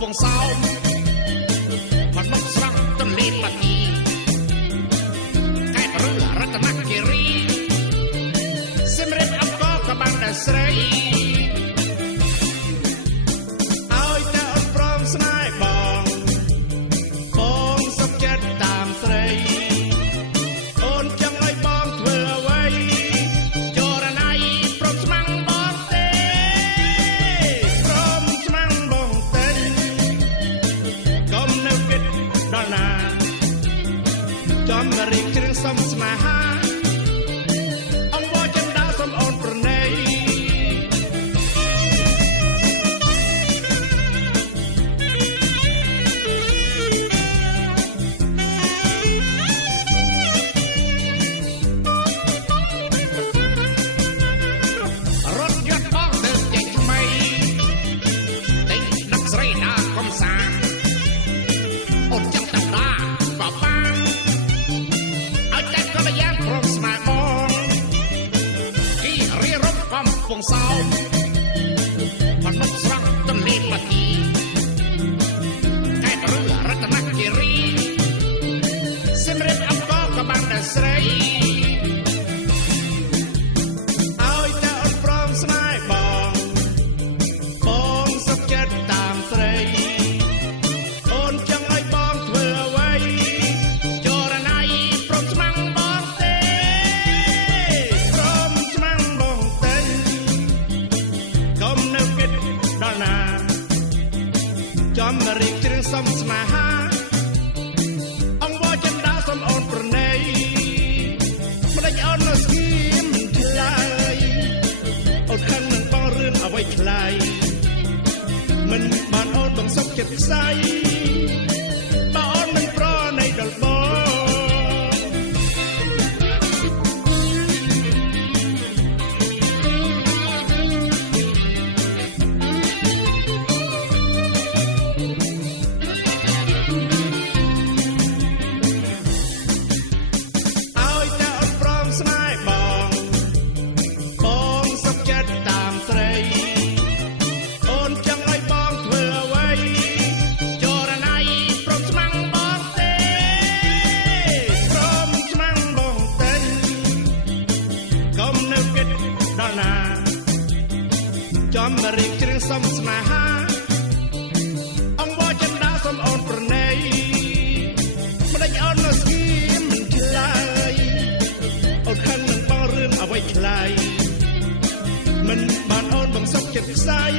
ពងសោមផាត់មកស្រង់ទន្លេបាទីកែបឬរតនគិរីសម្រាប់អង្គក៏បានតែស្រីឲ្យតែអូនព្រមស្នេហ៍បងសុខចិត្តតាមស្រីអូនចង់ឲ្យបងធ្វើអ្វីចរណៃព្រមស្មាំងបងទេព្រមស្មាំងបងទេកុំនៅគិតដល់ណាចំរៀងគ្រឿងសំស្នេហាអង្គវចិនដាសំអូនប្រណីរត់យន្តបងទៅចេញថ្មីទិញដឹកស្រីណាកំសាអូនចង់តាដាក៏បានឲ្យតែកល្យានព្រមស្នេហ៍បងគីរៀបរំកំពងសោមផាត់មកស្រង់ទន្លេបាទីកែបឬរតនគិរីសម្រាប់អង្គក៏បានតែស្រីឲ្យតែអូនព្រមស្នេហ៍បងសុខចិត្តតាមស្រីអូនចង់ឲ្យបងធ្វើអ្វីចរណៃព្រមស្មាំងបងទេព្រមស្មាំងបងទេកុំនៅគិតដល់ណាចំរៀងគ្រឿងសំស្នេហាអង្គវចិនដាសំអូនប្រណីមិនដេចអូននៅស្គីមិនឆ្លើយអូនខឹងនឹងបងរឿងអ្វីឆ្លើយមិនបានអូនបងសុខចិត្តផ្សាយបើអូនមិនប្រណីដល់បងឲ្យតែអូនព្រមស្នេហ៍បងសុខចិត្តតាមស្រីអូនចង់ឲ្យបងធ្វើអ្វីចរណៃព្រមស្មាំងបងទេព្រមស្មាំងបងទេកុំនៅគិតដល់ណាចំរៀងគ្រឿងសំស្នេហាអង្គវចិនដាសំអូនប្រណីមិនដេចអូននៅស្គីមិនឆ្លើយអូនខឹងនឹងបងរឿងអ្វីឆ្លើយមិនបានអូនបងសុខចិត្តផ្សាយ